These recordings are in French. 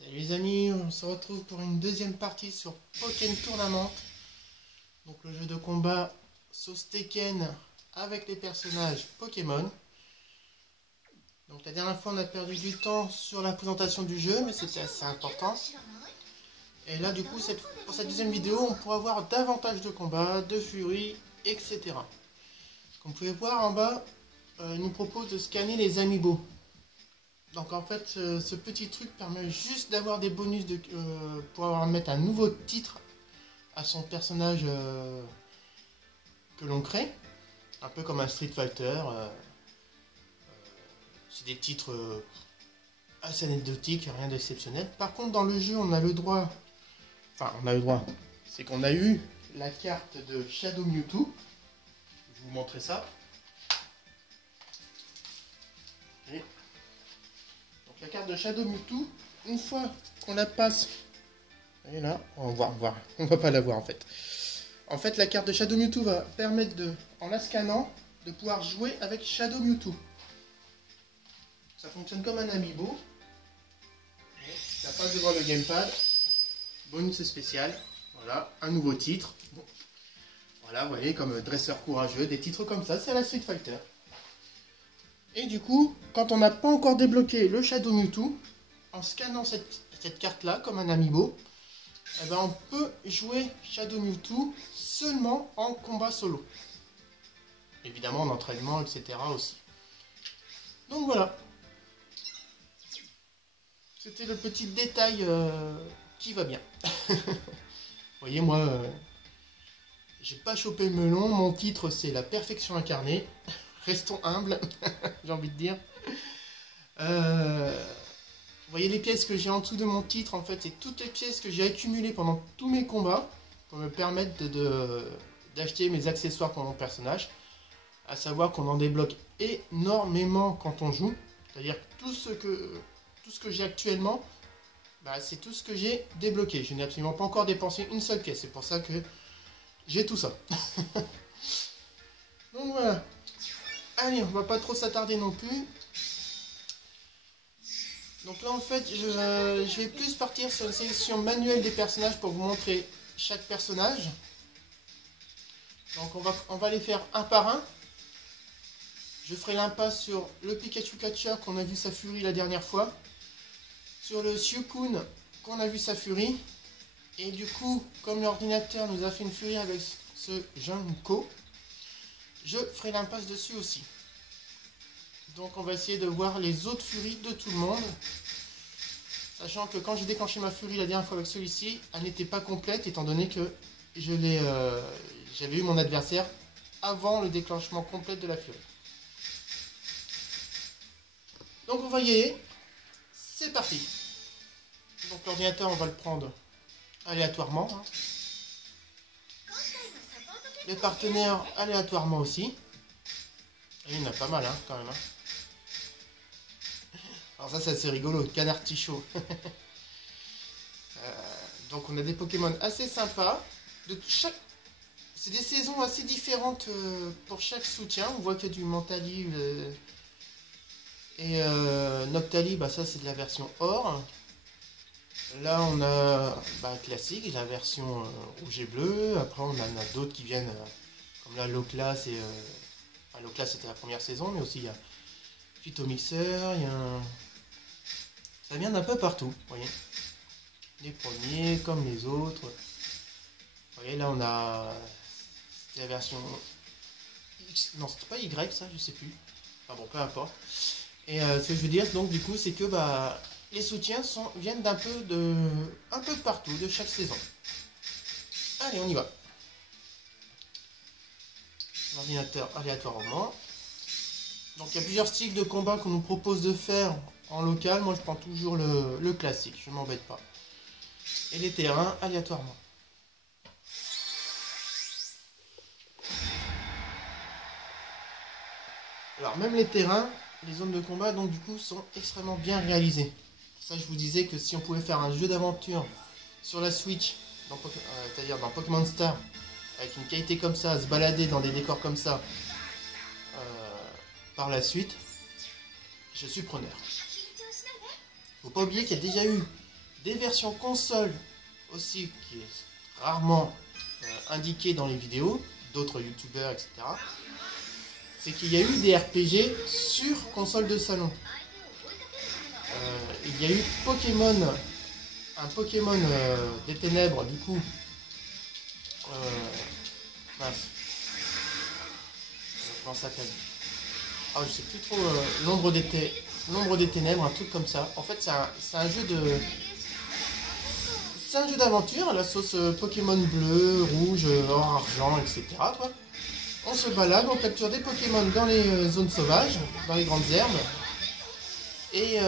Salut les amis, on se retrouve pour une deuxième partie sur Pokémon Tournament. Donc le jeu de combat sauce Tekken avec les personnages Pokémon. Donc la dernière fois on a perdu du temps sur la présentation du jeu, mais c'était assez important. Et là du coup pour cette deuxième vidéo on pourra voir davantage de combats, de furies, etc. Comme vous pouvez voir en bas, il nous propose de scanner les amiibo. Donc en fait, ce petit truc permet juste d'avoir des bonus pour mettre un nouveau titre à son personnage que l'on crée. Un peu comme un Street Fighter. C'est des titres assez anecdotiques, rien d'exceptionnel. Par contre, dans le jeu, on a le droit... Enfin, on a le droit. C'est qu'on a eu la carte de Shadow Mewtwo. Je vais vous montrer ça. Et la carte de Shadow Mewtwo, une fois qu'on la passe, et là, on va voir, on va pas la voir en fait. En fait, la carte de Shadow Mewtwo va permettre en la scannant, de pouvoir jouer avec Shadow Mewtwo. Ça fonctionne comme un amiibo. Ça passe devant le gamepad. Bonus spécial. Voilà, un nouveau titre. Bon. Voilà, vous voyez, comme dresseur courageux, des titres comme ça, c'est à la Street Fighter. Et du coup, quand on n'a pas encore débloqué le Shadow Mewtwo, en scannant cette carte-là, comme un amiibo, eh ben on peut jouer Shadow Mewtwo seulement en combat solo. Évidemment en entraînement, etc. aussi. Donc voilà. C'était le petit détail qui va bien. Vous voyez, moi, j'ai pas chopé le melon. Mon titre, c'est la perfection incarnée. Restons humbles, j'ai envie de dire. Vous voyez les pièces que j'ai en dessous de mon titre, en fait, c'est toutes les pièces que j'ai accumulées pendant tous mes combats pour me permettre d'acheter mes accessoires pour mon personnage. À savoir qu'on en débloque énormément quand on joue. C'est-à-dire que tout ce que j'ai actuellement, bah, c'est tout ce que j'ai débloqué. Je n'ai absolument pas encore dépensé une seule pièce. C'est pour ça que j'ai tout ça. Donc voilà. Allez, on va pas trop s'attarder non plus. Donc là en fait, je vais plus partir sur une sélection manuelle des personnages pour vous montrer chaque personnage. Donc on va les faire un par un. Je ferai l'impasse sur le Pikachu Catcher qu'on a vu sa furie la dernière fois. Sur le Suicune qu'on a vu sa furie. Et du coup, comme l'ordinateur nous a fait une furie avec ce Junko, je ferai l'impasse dessus aussi. Donc on va essayer de voir les autres furies de tout le monde. Sachant que quand j'ai déclenché ma furie la dernière fois avec celui-ci, elle n'était pas complète étant donné que j'avais eu mon adversaire avant le déclenchement complet de la furie. Donc vous voyez, c'est parti. Donc l'ordinateur on va le prendre aléatoirement. Les partenaires aléatoirement aussi. Et il y en a pas mal hein, quand même. Alors ça c'est assez rigolo, canard tichot. Donc on a des Pokémon assez sympas. C'est des saisons assez différentes pour chaque soutien. On voit qu'il y a du Mentali et Noctali, bah ça c'est de la version or. Là on a classique, la version rouge et bleu. Après on en a d'autres qui viennent comme là Loclas et Loclas c'était la première saison, mais aussi il y a Phytomixer, il y a ça vient d'un peu partout, vous voyez. Les premiers comme les autres. Vous voyez là on a c'était la version X, non c'était pas Y ça, je sais plus. Enfin bon, peu importe. Et ce que je veux dire donc du coup c'est que les soutiens viennent un peu de partout, de chaque saison. Allez, on y va. L'ordinateur aléatoirement. Donc il y a plusieurs styles de combat qu'on nous propose de faire en local. Moi je prends toujours le classique, je ne m'embête pas. Et les terrains aléatoirement. Alors même les terrains, les zones de combat donc du coup sont extrêmement bien réalisées. Ça je vous disais que si on pouvait faire un jeu d'aventure sur la Switch, c'est-à-dire dans Pokémon Star, avec une qualité comme ça, se balader dans des décors comme ça, par la suite, je suis preneur. Faut pas oublier qu'il y a déjà eu des versions console aussi, qui est rarement indiqué dans les vidéos d'autres youtubeurs, etc. C'est qu'il y a eu des RPG sur console de salon. Il y a eu Pokémon, un Pokémon des ténèbres, du coup. Mince. Comment ça s'appelle? Ah, je sais plus trop. L'ombre des ténèbres, un truc comme ça. En fait, c'est un jeu de. C'est un jeu d'aventure à la sauce Pokémon bleu, rouge, or, argent, etc. Quoi. On se balade, on capture des Pokémon dans les zones sauvages, dans les grandes herbes. Et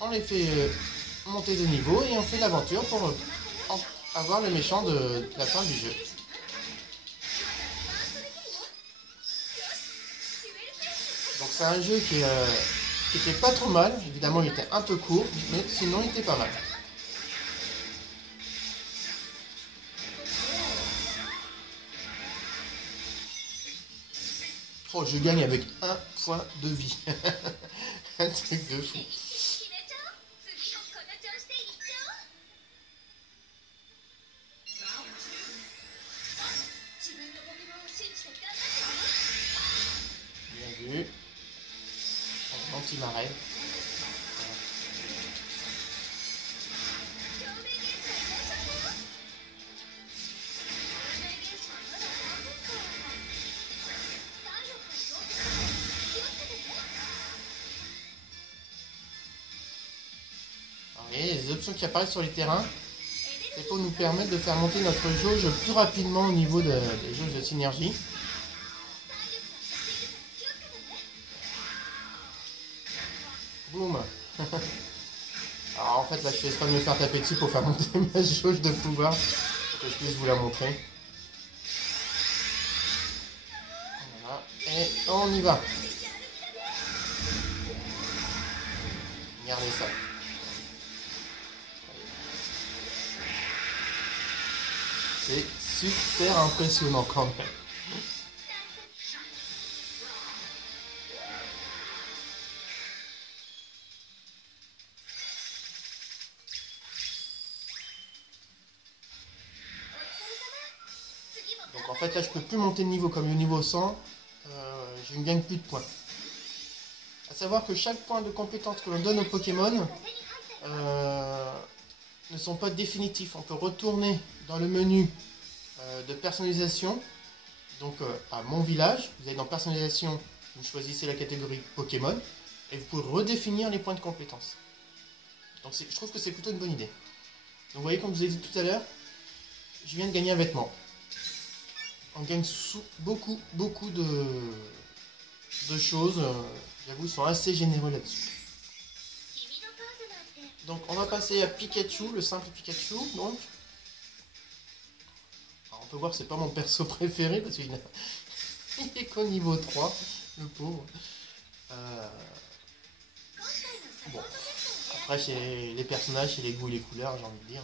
on les fait monter de niveau et on fait l'aventure pour avoir le méchant de la fin du jeu. Donc c'est un jeu qui était pas trop mal. Évidemment il était un peu court, mais sinon il était pas mal. Oh, je gagne avec 1 point de vie. Un truc de fou. Bien vu. Anti-marée. Et les options qui apparaissent sur les terrains, c'est pour nous permettre de faire monter notre jauge plus rapidement au niveau des jauges de synergie. Boum. Alors en fait là je fais exprès de me faire taper dessus pour faire monter ma jauge de pouvoir, pour que je puisse vous la montrer. Voilà. Et on y va. Regardez ça. C'est super impressionnant quand même. Donc en fait là je peux plus monter de niveau comme le niveau 100, je ne gagne plus de points. A savoir que chaque point de compétence que l'on donne au Pokémon ne sont pas définitifs. On peut retourner dans le menu de personnalisation, donc à mon village, vous allez dans personnalisation, vous choisissez la catégorie Pokémon et vous pouvez redéfinir les points de compétence. Donc je trouve que c'est plutôt une bonne idée. Donc vous voyez, comme je vous ai dit tout à l'heure, je viens de gagner un vêtement. On gagne beaucoup de choses. J'avoue, ils sont assez généreux là-dessus. Donc on va passer à Pikachu, le simple Pikachu. Donc, alors, on peut voir que c'est pas mon perso préféré parce qu'il est qu'au niveau 3, le pauvre. Bon, après c'est les personnages, c'est les goûts et les couleurs, j'ai envie de dire.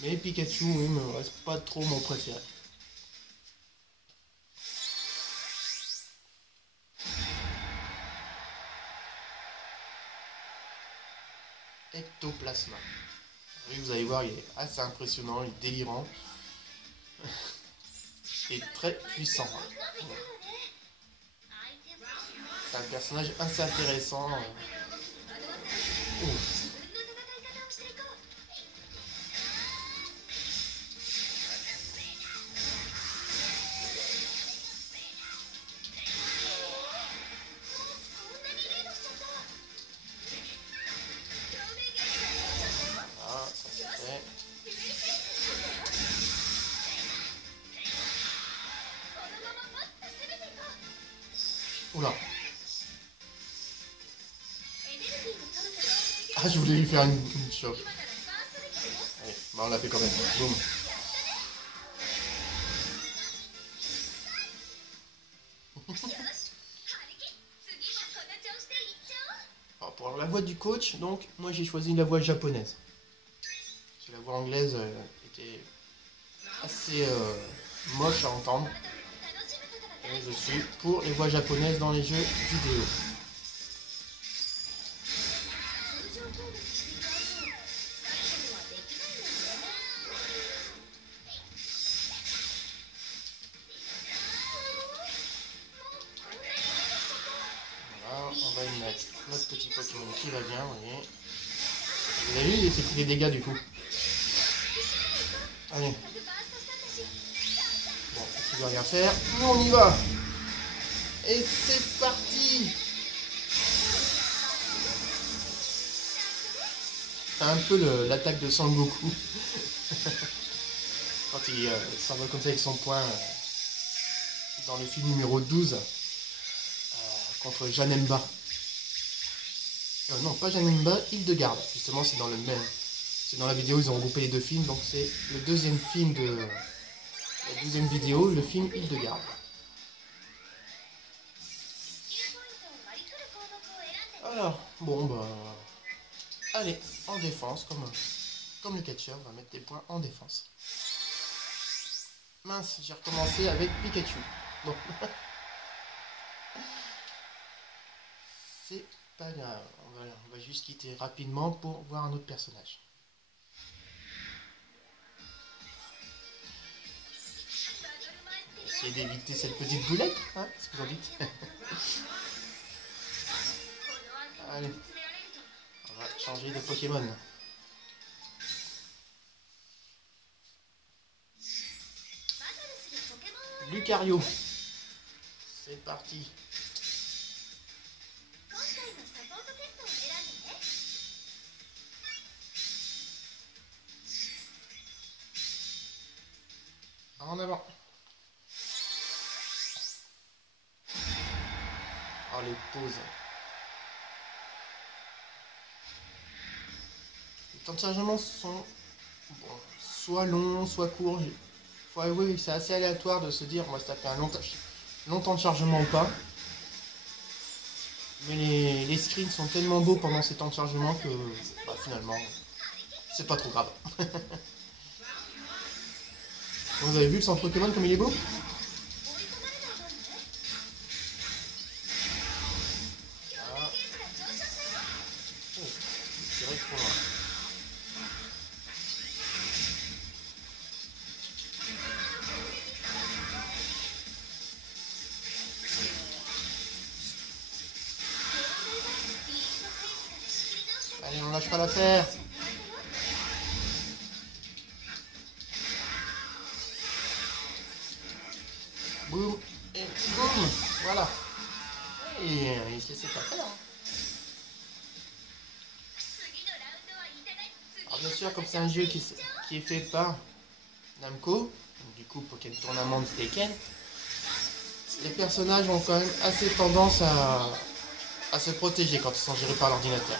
Mais Pikachu, oui, me reste pas trop mon préféré. Ectoplasma. Oui, vous allez voir, il est assez impressionnant, il est délirant. Et très puissant. C'est un personnage assez intéressant. Oula. Ah, je voulais lui faire une choc. Allez, bah on l'a fait quand même. Boum. Alors, pour la voix du coach, donc, moi j'ai choisi la voix japonaise. Parce que la voix anglaise était assez moche à entendre. Et je suis pour les voix japonaises dans les jeux vidéo. qui va bien, vous voyez. Vous avez vu, il s'est pris des dégâts du coup. Allez. Bon, il ne va rien faire. Nous, on y va. Et c'est parti. C'est un peu l'attaque de Sangoku. Quand il s'en va comme ça avec son poing dans le film numéro 12 contre Janemba. Non, pas Janemba, Hildegarde. Justement, c'est dans le même. C'est dans la vidéo, ils ont regroupé les deux films, donc c'est le deuxième film de la 12e vidéo, le film Hildegarde. Alors, bon bah. Allez, en défense, comme le catcheur, on va mettre des points en défense. Mince, j'ai recommencé avec Pikachu. Bon. C'est pas grave. On va juste quitter rapidement pour voir un autre personnage. Essayer d'éviter cette petite boulette, hein, c'est ce que vous dites. Allez, on va changer de Pokémon. Lucario. C'est parti. En avant. Oh, les pauses. Les temps de chargement sont soit longs, soit courts. Faut avouer que c'est assez aléatoire de se dire, moi, ça fait un long temps de chargement ou pas. Mais les screens sont tellement beaux pendant ces temps de chargement que bah, finalement, c'est pas trop grave. Vous avez vu le centre Pokémon comme il est beau? Ah. Oh, c'est vrai trop loin. Allez, on lâche pas l'affaire. Boum et boum. Voilà. Et il se laissait pas faire. Alors bien sûr, comme c'est un jeu qui est fait par Namco, du coup Pokémon Tournament de Tekken, les personnages ont quand même assez tendance à se protéger quand ils sont gérés par l'ordinateur.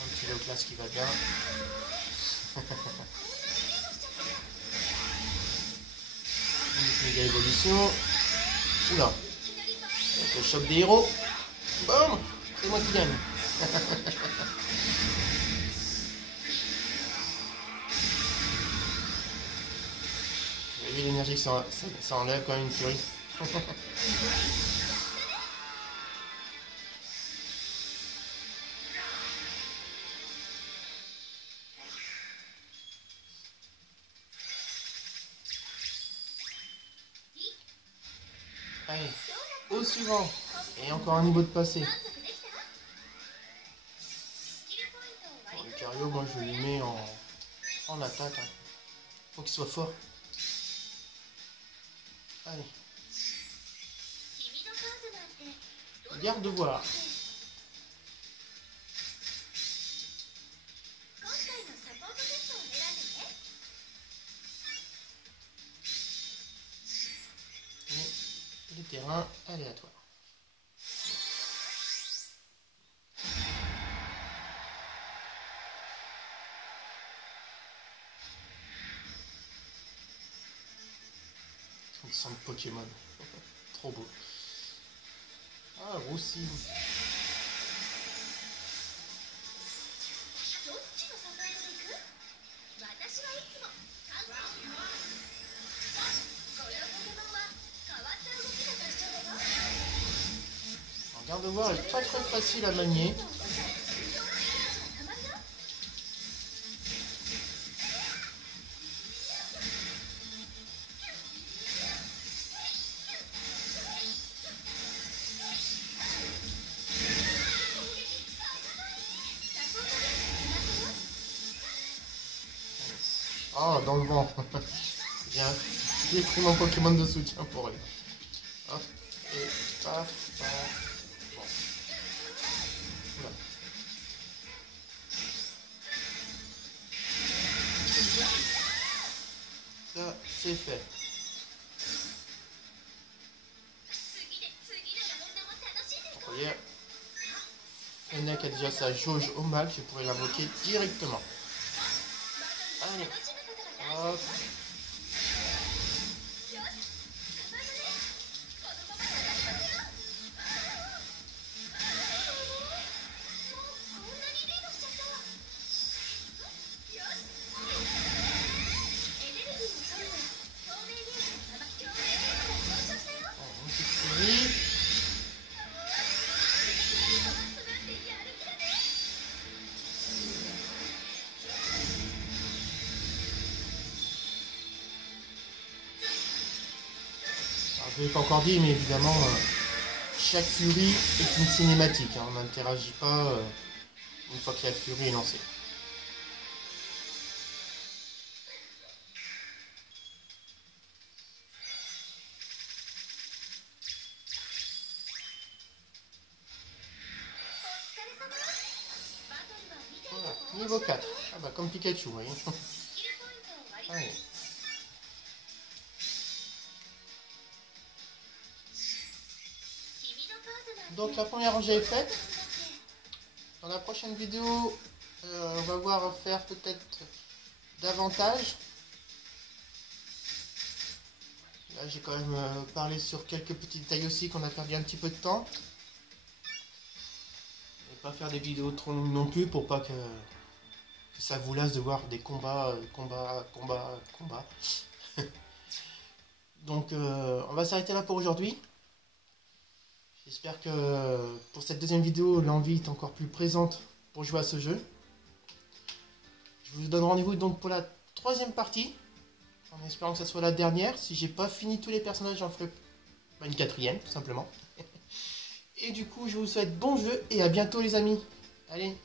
Un petit Léoclase qui va bien. Une méga évolution. Oula. Avec le choc des héros. Boum. C'est moi qui gagne. Vous avez vu l'énergie que ça enlève quand même une furie. Allez, au suivant. Et encore un niveau de passé. Bon, Lucario, moi je lui mets en attaque. Hein. Faut qu'il soit fort. Allez. Garde de voir. Et les terrains aléatoires. Centre Pokémon. Trop beau. Ah, Roussi. Garde de voir est pas très facile à manier. dans le vent. J'ai pris mon Pokémon de soutien pour elle. Hop, et paf, paf. Bon. Voilà. Ça, c'est fait. Vous voyez, Fennec a déjà sa jauge au max, je pourrais l'invoquer directement. Allez, hop. Je ne l'ai pas encore dit, mais évidemment, chaque Fury est une cinématique. Hein, on n'interagit pas une fois que la Fury est lancée. Voilà, niveau 4. Ah bah comme Pikachu, vous voyez. Allez. Donc la première rangée est faite. Dans la prochaine vidéo, on va voir faire peut-être davantage. Là j'ai quand même parlé sur quelques petits détails aussi qu'on a perdu un petit peu de temps. Et pas faire des vidéos trop longues non plus pour pas que ça vous lasse de voir des combats. Donc on va s'arrêter là pour aujourd'hui. J'espère que pour cette deuxième vidéo, l'envie est encore plus présente pour jouer à ce jeu. Je vous donne rendez-vous donc pour la troisième partie, en espérant que ce soit la dernière. Si j'ai pas fini tous les personnages, j'en ferai une quatrième, tout simplement. Et du coup, je vous souhaite bon jeu et à bientôt les amis. Allez.